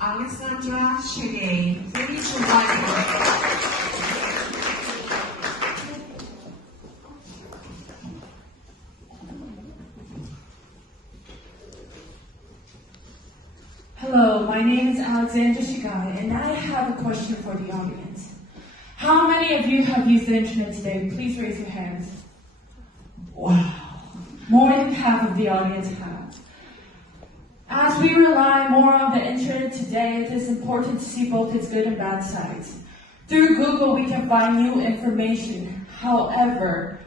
Alexandra Chege, ready to write. Hello, my name is Alexandra Shigai, and I have a question for the audience. How many of you have used the internet today? Please raise your hands. Wow, more than half of the audience have. As we rely more on the internet today, it is important to see both its good and bad sides. Through Google, we can find new information. However,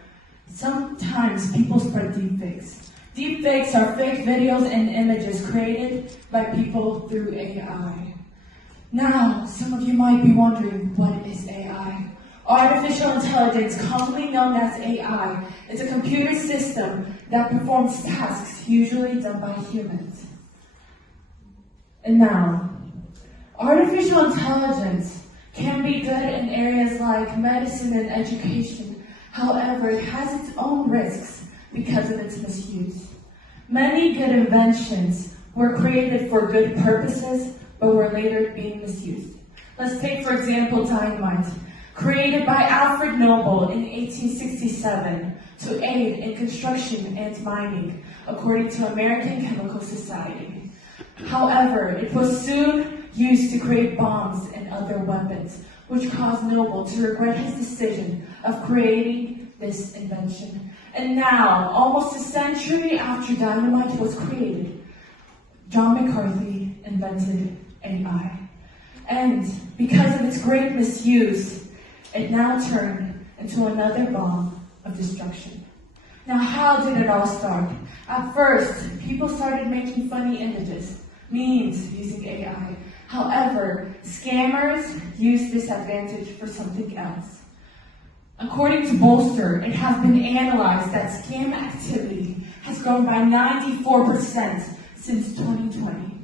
sometimes people spread deepfakes. Deepfakes are fake videos and images created by people through AI. Now, some of you might be wondering, what is AI? Artificial intelligence, commonly known as AI, is a computer system that performs tasks usually done by humans. And now, artificial intelligence can be good in areas like medicine and education. However, it has its own risks because of its misuse. Many good inventions were created for good purposes, but were later being misused. Let's take, for example, dynamite, created by Alfred Nobel in 1867 to aid in construction and mining, according to American Chemical Society. However, it was soon used to create bombs and other weapons, which caused Nobel to regret his decision of creating this invention. And now, almost a century after dynamite was created, John McCarthy invented AI. And because of its great misuse, it now turned into another bomb of destruction. Now, how did it all start? At first, people started making funny images, memes using AI. However, scammers used this advantage for something else. According to Bolster, it has been analyzed that scam activity has grown by 94% since 2020.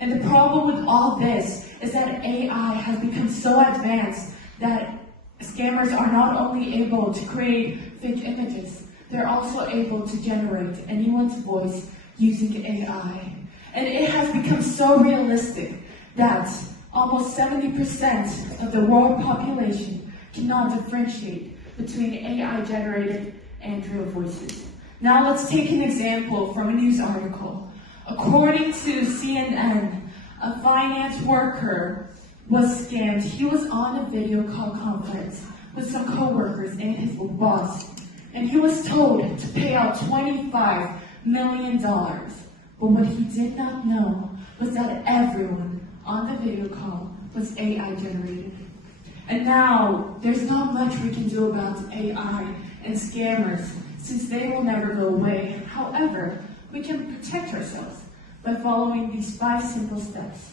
And the problem with all this is that AI has become so advanced that scammers are not only able to create fake images, they're also able to generate anyone's voice using AI. And it has become so realistic that almost 70% of the world population cannot differentiate between AI-generated and real voices. Now let's take an example from a news article. According to CNN, a finance worker was scammed. He was on a video call conference with some coworkers and his boss, and he was told to pay out $25 million. But what he did not know was that everyone on the video call was AI-generated. And now, there's not much we can do about AI and scammers, since they will never go away. However, we can protect ourselves by following these 5 simple steps.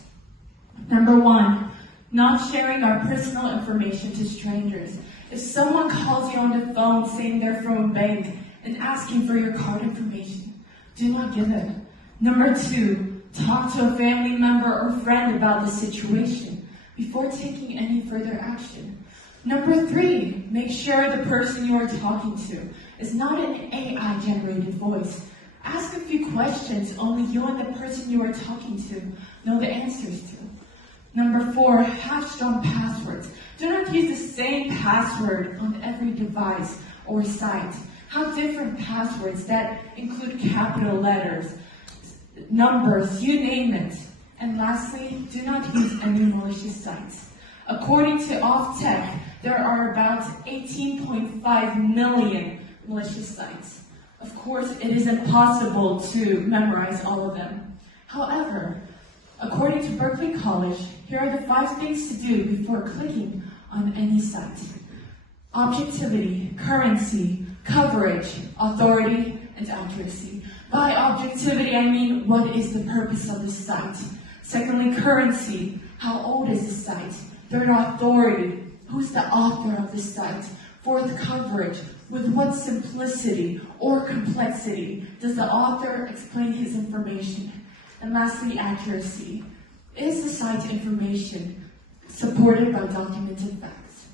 Number 1, not sharing our personal information to strangers. If someone calls you on the phone saying they're from a bank and asking for your card information, do not give it. Number 2, talk to a family member or friend about the situation before taking any further action. Number 3, make sure the person you are talking to is not an AI-generated voice. Ask a few questions only you and the person you are talking to know the answers to. Number 4, have strong passwords. Do not use the same password on every device or site. Have different passwords that include capital letters, numbers, you name it. And lastly, do not use any malicious sites. According to OffTech, there are about 18.5 million malicious sites. Of course, it is impossible to memorize all of them. However, according to Berkeley College, here are the 5 things to do before clicking on any site. Objectivity, currency, coverage, authority, and accuracy. By objectivity, I mean, what is the purpose of the site? Secondly, currency. How old is the site? Third, authority. Who's the author of the site? Fourth, coverage. With what simplicity or complexity does the author explain his information? And lastly, accuracy. Is the site information supported by documented facts?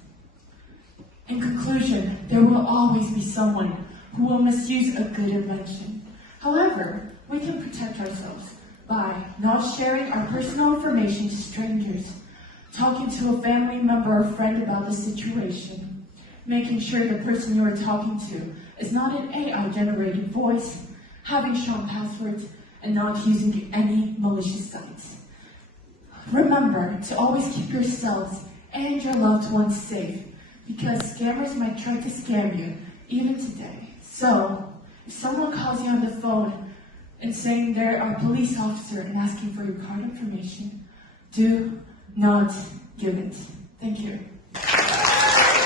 In conclusion, there will always be someone who will misuse a good invention. However, we can protect ourselves by not sharing our personal information to strangers, talking to a family member or friend about the situation, making sure the person you are talking to is not an AI-generated voice, having strong passwords, and not using any malicious sites. Remember to always keep yourselves and your loved ones safe, because scammers might try to scam you even today. So, if someone calls you on the phone and saying they're a police officer and asking for your card information, do not give it. Thank you.